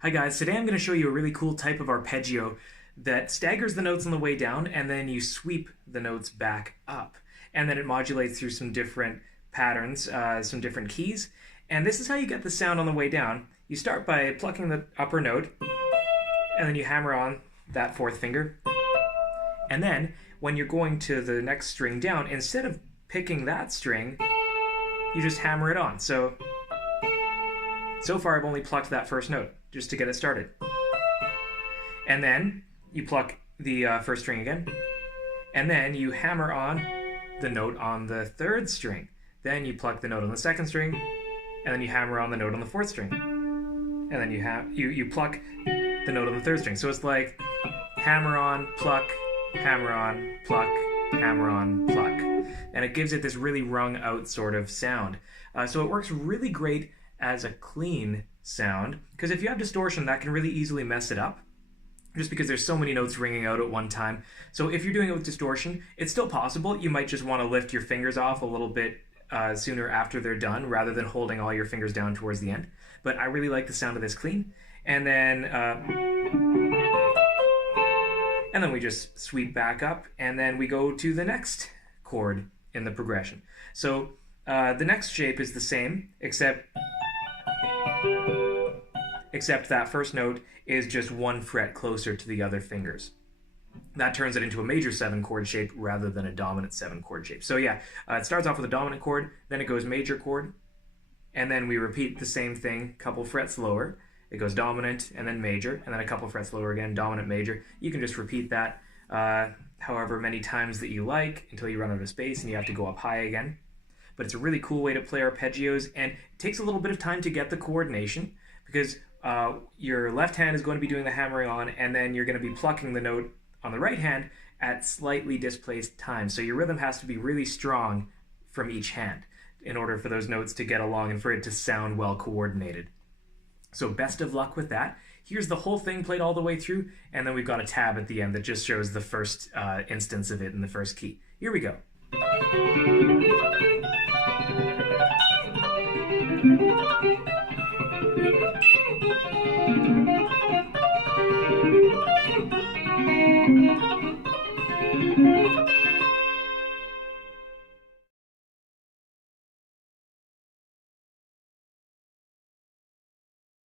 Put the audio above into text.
Hi guys, today I'm going to show you a really cool type of arpeggio that staggers the notes on the way down and then you sweep the notes back up. And then it modulates through some different patterns, some different keys. And this is how you get the sound on the way down. You start by plucking the upper note and then you hammer on that fourth finger. And then when you're going to the next string down, instead of picking that string, you just hammer it on. So far I've only plucked that first note just to get it started. And then you pluck the first string again. And then you hammer on the note on the third string. Then you pluck the note on the second string. And then you hammer on the note on the fourth string. And then you pluck the note on the third string. So it's like hammer on, pluck, hammer on, pluck, hammer on, pluck. And it gives it this really wrung out sort of sound. So it works really great as a clean sound, because if you have distortion, that can really easily mess it up, just because there's so many notes ringing out at one time. So if you're doing it with distortion, it's still possible. You might just want to lift your fingers off a little bit sooner after they're done, rather than holding all your fingers down towards the end. But I really like the sound of this clean. And then we just sweep back up, and then we go to the next chord in the progression. So the next shape is the same, except that first note is just one fret closer to the other fingers. That turns it into a major 7 chord shape rather than a dominant 7 chord shape. So yeah, it starts off with a dominant chord, then it goes major chord, and then we repeat the same thing a couple frets lower. It goes dominant and then major, and then a couple frets lower again, dominant, major. You can just repeat that however many times that you like until you run out of space and you have to go up high again. But it's a really cool way to play arpeggios, and it takes a little bit of time to get the coordination, because your left hand is going to be doing the hammering on, and then you're going to be plucking the note on the right hand at slightly displaced times. So your rhythm has to be really strong from each hand in order for those notes to get along and for it to sound well coordinated. So best of luck with that. Here's the whole thing played all the way through, and then we've got a tab at the end that just shows the first instance of it in the first key. Here we go.